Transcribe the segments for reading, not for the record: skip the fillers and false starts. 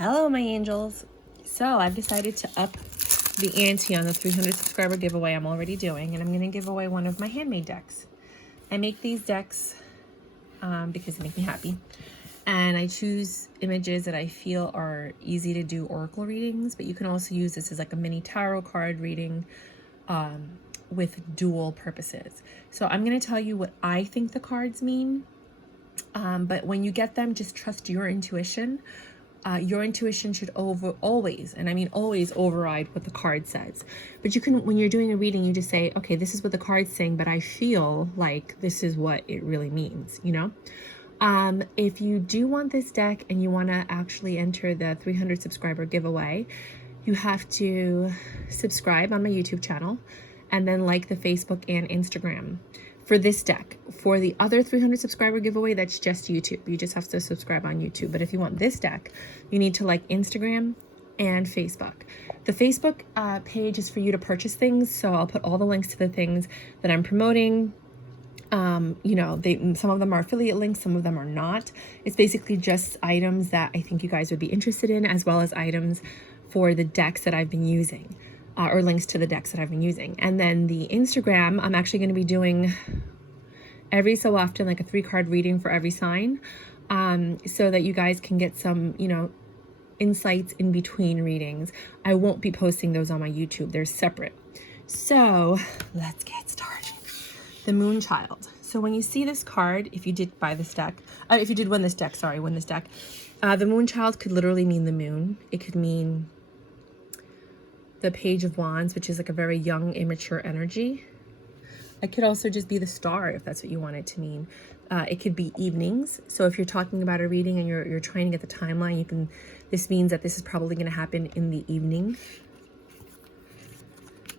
Hello, my angels. So I've decided to up the ante on the 300 subscriber giveaway I'm already doing, and I'm going to give away one of my handmade decks. I make these decks because they make me happy, and I choose images that I feel are easy to do oracle readings, but you can also use this as like a mini tarot card reading with dual purposes. So I'm going to tell you what I think the cards mean, but when you get them, just trust your intuition. Your intuition should always, and I mean always, override what the card says. But you can, when you're doing a reading, you just say, okay, this is what the card's saying, but I feel like this is what it really means, you know? If you do want this deck and you want to actually enter the 300 subscriber giveaway, you have to subscribe on my YouTube channel and then like the Facebook and Instagram for this deck. For the other 300 subscriber giveaway, that's just YouTube. You just have to subscribe on YouTube. But if you want this deck, you need to like Instagram and Facebook. The Facebook page is for you to purchase things. So I'll put all the links to the things that I'm promoting. You know, some of them are affiliate links, some of them are not. It's basically just items that I think you guys would be interested in, as well as items for the decks that I've been using. Or links to the decks that I've been using. And then the Instagram, I'm actually going to be doing every so often like a 3-card reading for every sign, so that you guys can get some, you know, insights in between readings. I won't be posting those on my YouTube. They're separate. So let's get started. The Moon Child. So when you see this card, if you did buy this deck, if you did win this deck, the Moon Child could literally mean the moon. It could mean the Page of Wands, which is like a very young, immature energy. It could also just be the Star, if that's what you want it to mean. It could be evenings. So if you're talking about a reading and you're trying to get the timeline, you can. This means that this is probably going to happen in the evening.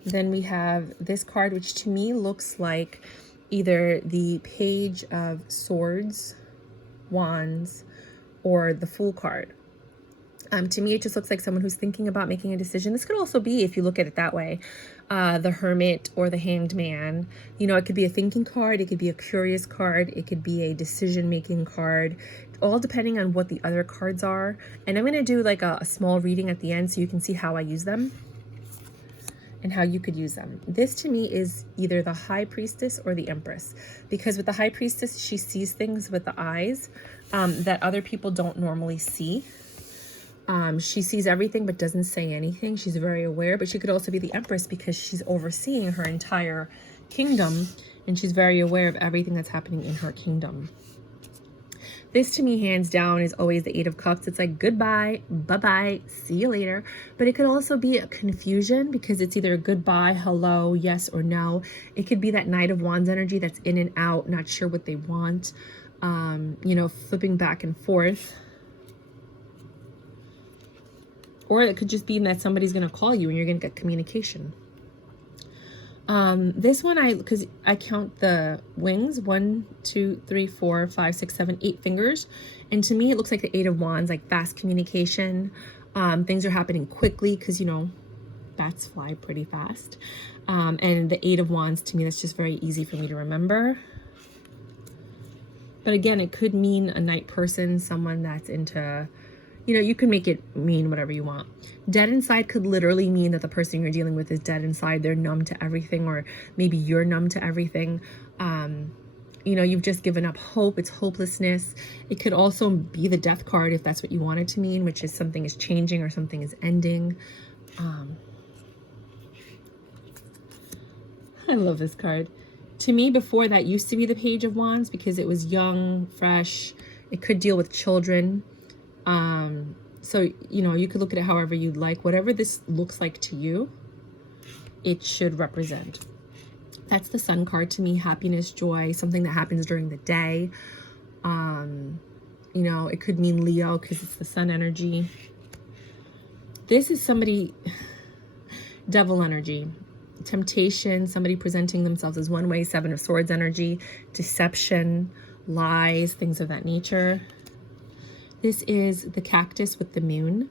Then we have this card, which to me looks like either the Page of Swords, Wands, or the Fool card. To me, it just looks like someone who's thinking about making a decision. This could also be, if you look at it that way, the Hermit or the Hanged Man. You know, it could be a thinking card. It could be a curious card. It could be a decision-making card, all depending on what the other cards are. And I'm going to do like a small reading at the end so you can see how I use them and how you could use them. This to me is either the High Priestess or the Empress, because with the High Priestess, she sees things with the eyes that other people don't normally see. She sees everything but doesn't say anything. She's very aware, but she could also be the Empress because she's overseeing her entire kingdom and she's very aware of everything that's happening in her kingdom. This to me, hands down, is always the 8 of Cups. It's like goodbye, bye-bye, see you later. But it could also be a confusion because it's either goodbye, hello, yes or no. It could be that Knight of Wands energy that's in and out, not sure what they want, you know, flipping back and forth. Or it could just be that somebody's going to call you and you're going to get communication. This one, because I count the wings, 1, 2, 3, 4, 5, 6, 7, 8 fingers. And to me, it looks like the 8 of Wands, like fast communication. Things are happening quickly because, you know, bats fly pretty fast. And the 8 of Wands, to me, that's just very easy for me to remember. But again, it could mean a night person, someone that's into... You know, you can make it mean whatever you want. Dead inside could literally mean that the person you're dealing with is dead inside. They're numb to everything, or maybe you're numb to everything. You know, you've just given up hope. It's hopelessness. It could also be the Death card if that's what you want it to mean, which is something is changing or something is ending. I love this card. To me, before, that used to be the Page of Wands because it was young, fresh. It could deal with children. So, you know, you could look at it however you'd like. Whatever this looks like to you, it should represent. That's the Sun card to me. Happiness, joy, something that happens during the day. You know, it could mean Leo because it's the Sun energy. This is somebody, Devil energy, temptation, somebody presenting themselves as one way, 7 of Swords energy, deception, lies, things of that nature. This is the Cactus with the Moon.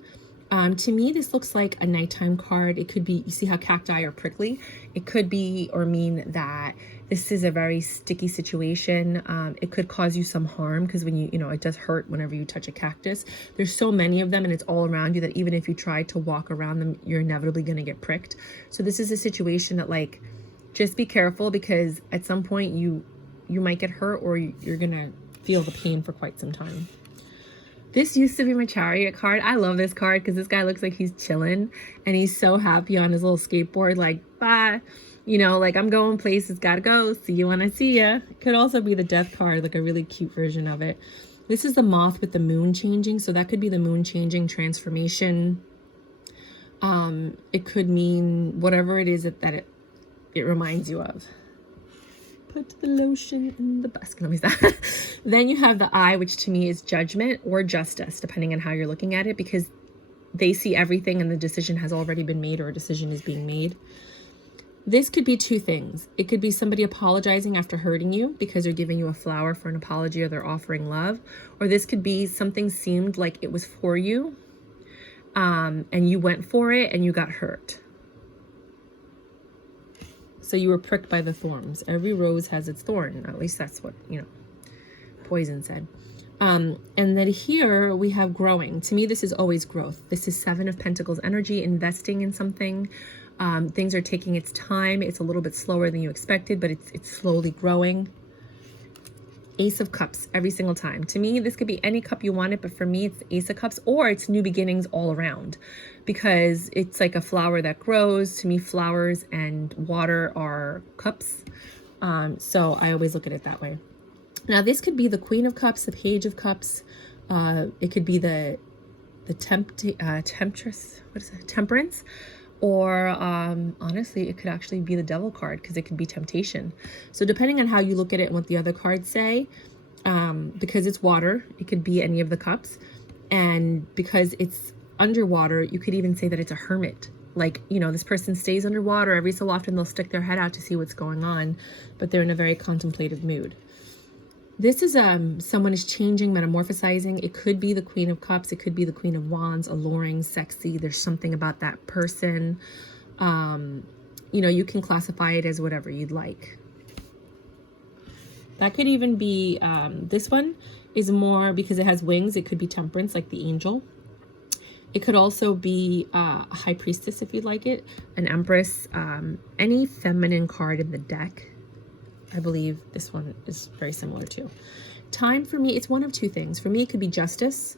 To me, this looks like a nighttime card. It could be, you see how cacti are prickly? It could be or mean that This is a very sticky situation. It could cause you some harm because when you know, it does hurt whenever you touch a cactus. There's so many of them and it's all around you that even if you try to walk around them, you're inevitably going to get pricked. So this is a situation that, like, just be careful because at some point you might get hurt or you're going to feel the pain for quite some time. This used to be my Chariot card. I love this card because this guy looks like he's chilling and he's so happy on his little skateboard, like, bye. You know, like, I'm going places, gotta go. See you when I see ya. It could also be the Death card, like a really cute version of it. This is the Moth with the moon changing. So that could be the moon changing transformation. It could mean whatever it is that it reminds you of. Put the lotion in the basket. Let me stop. Then you have the Eye, which to me is judgment or justice, depending on how you're looking at it, because they see everything and the decision has already been made or a decision is being made. This could be two things. It could be somebody apologizing after hurting you because they're giving you a flower for an apology or they're offering love. Or this could be something seemed like it was for you and you went for it and you got hurt. So you were pricked by the thorns. Every rose has its thorn. At least that's what, you know, Poison said. And then here we have growing. To me, this is always growth. This is Seven of Pentacles energy, investing in something. Things are taking its time. It's a little bit slower than you expected, but it's slowly growing. Ace of Cups every single time. To me, this could be any cup you wanted, but for me, it's Ace of Cups, or it's new beginnings all around because it's like a flower that grows. To me, flowers and water are cups. So I always look at it that way. Now, this could be the Queen of Cups, the Page of Cups. It could be the Temptress, what is it? Temperance. Or honestly, it could actually be the Devil card because it could be temptation. So depending on how you look at it and what the other cards say, because it's water, it could be any of the cups. And because it's underwater, you could even say that it's a hermit. Like, you know, this person stays underwater. Every so often they'll stick their head out to see what's going on, but they're in a very contemplative mood. This is someone is changing, metamorphosizing. It could be the Queen of Cups. It could be the Queen of Wands, alluring, sexy. There's something about that person. You know, you can classify it as whatever you'd like. That could even be, this one is more because it has wings. It could be Temperance, like the angel. It could also be a High Priestess if you'd like it, an Empress, any feminine card in the deck. I believe this one is very similar too. Time for me, it's one of two things. For me, it could be justice,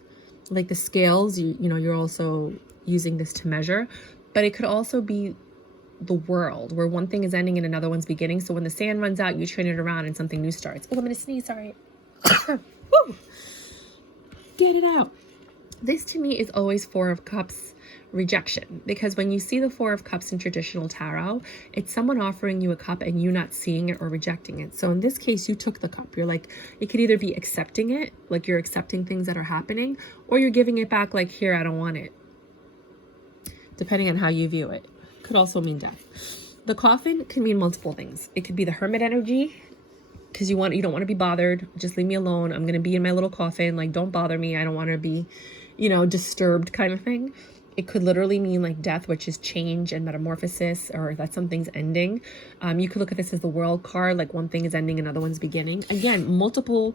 like the scales, you know, you're also using this to measure, but it could also be the world where one thing is ending and another one's beginning. So when the sand runs out, you turn it around and something new starts. Oh, I'm going to sneeze, sorry. Woo! Get it out. This to me is always Four of Cups, rejection, because when you see the Four of Cups in traditional tarot, it's someone offering you a cup and you not seeing it or rejecting it. So in this case, you took the cup. You're like, it could either be accepting it, like you're accepting things that are happening, or you're giving it back like, here, I don't want it, depending on how you view it. Could also mean death. The Coffin can mean multiple things. It could be the Hermit energy, because you don't want to be bothered. Just leave me alone. I'm going to be in my little coffin. Like, don't bother me. I don't want to be, you know, disturbed kind of thing. It could literally mean like death, which is change and metamorphosis, or that something's ending. You could look at this as the World card, like one thing is ending, another one's beginning. Again, multiple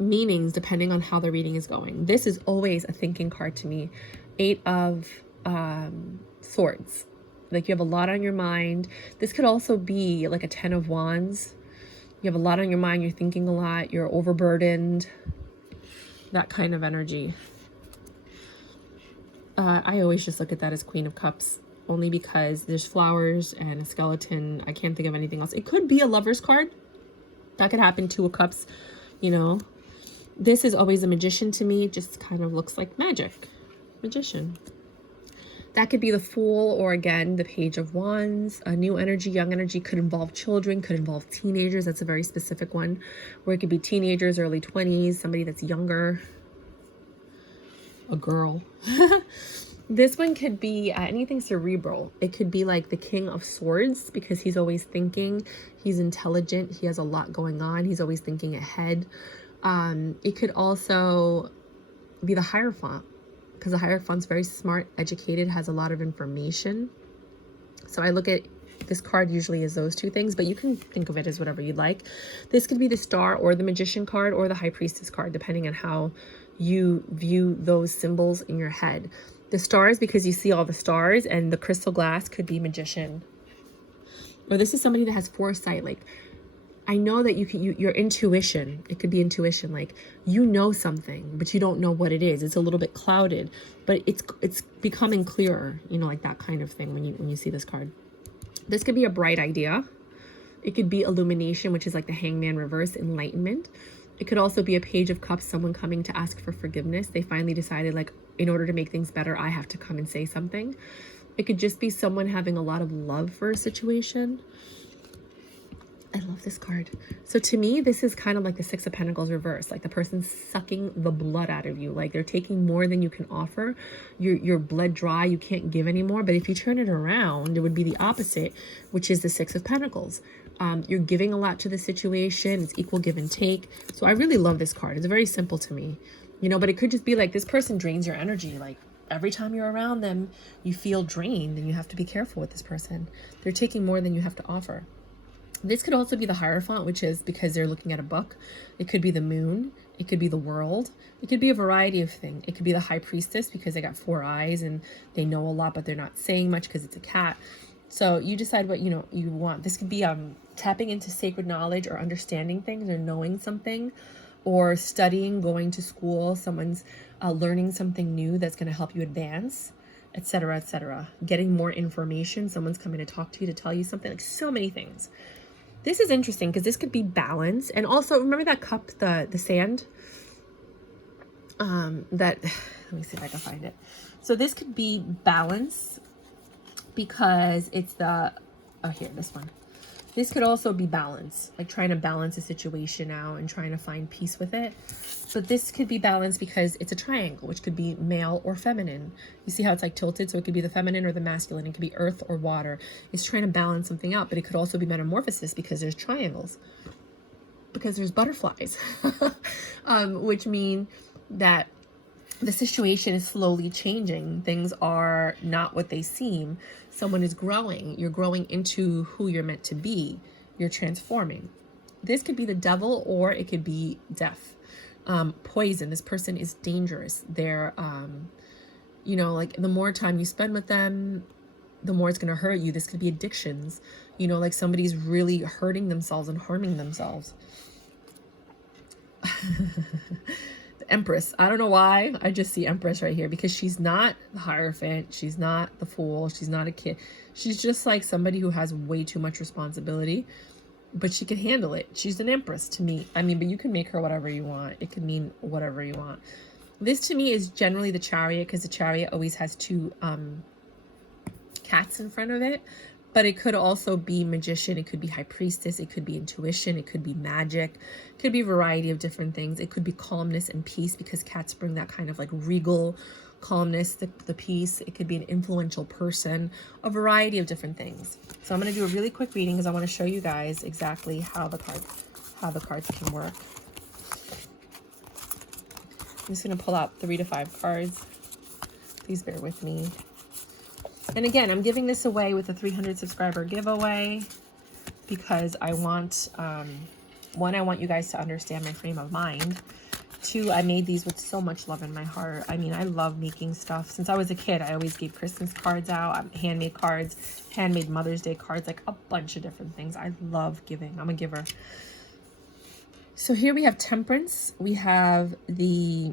meanings depending on how the reading is going. This is always a thinking card to me. Eight of Swords. Like you have a lot on your mind. This could also be like a Ten of Wands. You have a lot on your mind. You're thinking a lot. You're overburdened. That kind of energy. I always just look at that as Queen of Cups, only because there's flowers and a skeleton. I can't think of anything else. It could be a Lover's card. That could happen. Two of Cups, you know. This is always a Magician to me. It just kind of looks like magic. Magician. That could be the Fool, or again, the Page of Wands. A new energy, young energy, could involve children, could involve teenagers. That's a very specific one, where it could be teenagers, early 20s, somebody that's younger. A girl. This one could be anything cerebral. It could be like the King of Swords, because he's always thinking. He's intelligent. He has a lot going on. He's always thinking ahead. It could also be the Hierophant, because the Hierophant's very smart, educated, has a lot of information. So I look at This card usually is those two things, but you can think of it as whatever you'd like. This could be the Star or the Magician card or the High Priestess card, depending on how you view those symbols in your head. The Star is because you see all the stars, and the crystal glass could be Magician. Or this is somebody that has foresight. Like, I know that your intuition, it could be intuition, like you know something, but you don't know what it is. It's a little bit clouded, but it's becoming clearer, you know, like that kind of thing when you see this card. This could be a bright idea. It could be illumination, which is like the Hangman reverse, enlightenment. It could also be a Page of Cups, someone coming to ask for forgiveness. They finally decided, like, in order to make things better, I have to come and say something. It could just be someone having a lot of love for a situation. I love this card. So to me, this is kind of like the Six of Pentacles reverse, like the person's sucking the blood out of you. Like they're taking more than you can offer. You're bled dry. You can't give anymore. But if you turn it around, it would be the opposite, which is the Six of Pentacles. You're giving a lot to the situation. It's equal give and take. So I really love this card. It's very simple to me, you know, but it could just be like this person drains your energy. Like every time you're around them, you feel drained, and you have to be careful with this person. They're taking more than you have to offer. This could also be the Hierophant, which is because they're looking at a book. It could be the moon. It could be the world. It could be a variety of things. It could be the High Priestess because they got 4 eyes and they know a lot, but they're not saying much because it's a cat. So you decide what, you know, you want. This could be tapping into sacred knowledge or understanding things or knowing something or studying, going to school. Someone's learning something new that's going to help you advance, etc., etc. Getting more information. Someone's coming to talk to you to tell you something. Like so many things. This is interesting because this could be balance. And also, remember that cup, the sand? Let me see if I can find it. So this could be balance because it's oh, here, this one. This could also be balance, like trying to balance a situation out and trying to find peace with it. But this could be balance because it's a triangle, which could be male or feminine. You see how it's like tilted? So it could be the feminine or the masculine. It could be earth or water. It's trying to balance something out, but it could also be metamorphosis because there's triangles, because there's butterflies, which mean that the situation is slowly changing. Things are not what they seem. Someone is growing. You're growing into who you're meant to be. You're transforming. This could be the devil or it could be death. Poison. This person is dangerous. They're, you know, like the more time you spend with them, the more it's going to hurt you. This could be addictions. You know, like somebody's really hurting themselves and harming themselves. The Empress. I don't know why. I just see Empress right here because she's not the Hierophant. She's not the Fool. She's not a kid. She's just like somebody who has way too much responsibility, but she can handle it. She's an Empress to me. I mean, but you can make her whatever you want. It can mean whatever you want. This to me is generally the Chariot because the Chariot always has 2 cats in front of it. But it could also be Magician. It could be High Priestess. It could be intuition. It could be magic. It could be a variety of different things. It could be calmness and peace because cats bring that kind of like regal calmness, the peace. It could be an influential person, a variety of different things. So I'm going to do a really quick reading because I want to show you guys exactly how the cards can work. I'm just going to pull out 3 to 5 cards. Please bear with me. And again, I'm giving this away with a 300 subscriber giveaway because I want, 1, I want you guys to understand my frame of mind. 2, I made these with so much love in my heart. I mean, I love making stuff. Since I was a kid, I always gave Christmas cards out, handmade cards, handmade Mother's Day cards, like a bunch of different things. I love giving. I'm a giver. So here we have Temperance. We have the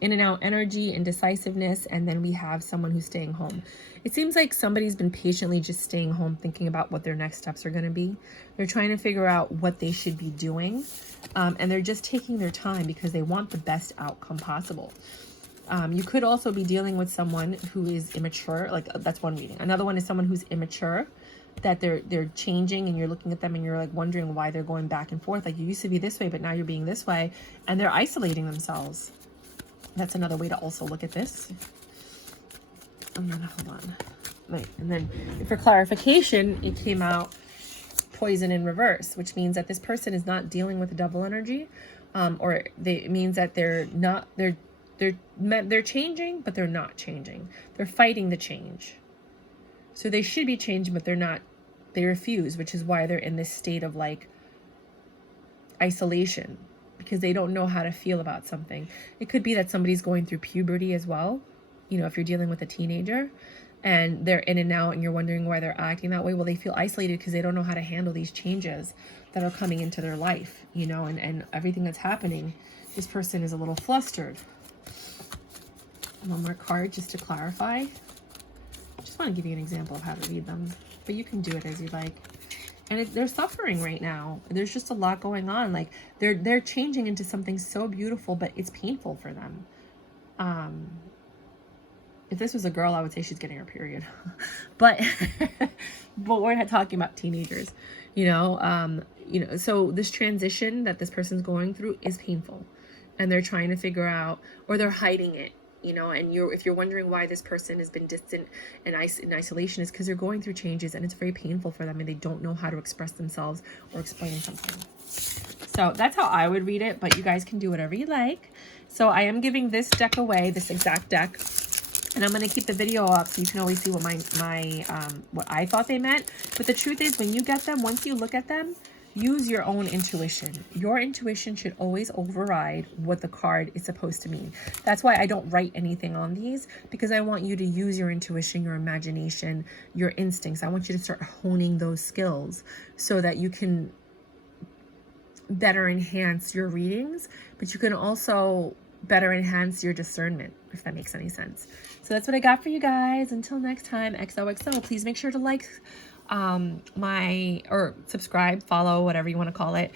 in and out energy, indecisiveness, and then we have someone who's staying home. It seems like somebody's been patiently just staying home thinking about what their next steps are going to be. They're trying to figure out what they should be doing, and they're just taking their time because they want the best outcome possible. You could also be dealing with someone who is immature, like that's one reading. Another one is someone who's immature, that they're changing and you're looking at them and you're like wondering why they're going back and forth. Like you used to be this way, but now you're being this way, and they're isolating themselves. That's another way to also look at this. And then, hold on. Right. And then for clarification, it came out poison in reverse, which means that this person is not dealing with the double energy, or it means that they're changing, but they're not changing. They're fighting the change. So they should be changing, but they're not they refuse, which is why they're in this state of like isolation, because they don't know how to feel about something. It could be that somebody's going through puberty as well. You know, if you're dealing with a teenager and they're in and out and you're wondering why they're acting that way, well, they feel isolated because they don't know how to handle these changes that are coming into their life, you know, and everything that's happening. This person is a little flustered. One more card just to clarify. Just want to give you an example of how to read them, but you can do it as you like. And they're suffering right now. There's just a lot going on. Like they're changing into something so beautiful, but it's painful for them. If this was a girl, I would say she's getting her period, but we're not talking about teenagers, you know. So this transition that this person's going through is painful, and they're trying to figure out, or they're hiding it. You know, and if you're wondering why this person has been distant and in isolation, is because they're going through changes and it's very painful for them and they don't know how to express themselves or explain something. So that's how I would read it, but you guys can do whatever you like. So I am giving this deck away, this exact deck, and I'm going to keep the video up so you can always see what what I thought they meant. But the truth is, when you get them, once you look at them, use your own intuition. Your intuition should always override what the card is supposed to mean. That's why I don't write anything on these, because I want you to use your intuition, your imagination, your instincts. I want you to start honing those skills so that you can better enhance your readings, but you can also better enhance your discernment, if that makes any sense. So that's what I got for you guys. Until next time, XOXO. Please make sure to like or subscribe, follow, whatever you want to call it,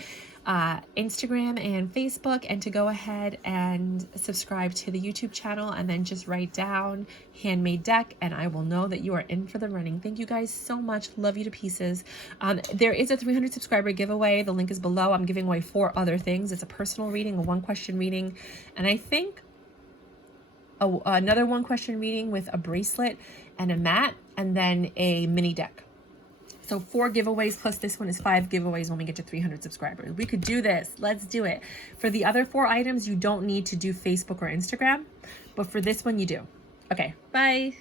Instagram and Facebook, and to go ahead and subscribe to the YouTube channel, and then just write down handmade deck and I will know that you are in for the running. Thank you guys so much. Love you to pieces. There is a 300 subscriber giveaway. The link is below. I'm giving away 4 other things. It's a personal reading, a 1-question reading, and I think another 1-question reading with a bracelet and a mat, and then a mini deck. So 4 giveaways plus this one is 5 giveaways when we get to 300 subscribers. We could do this. Let's do it. For the other 4 items, you don't need to do Facebook or Instagram, but for this one, you do. Okay, bye.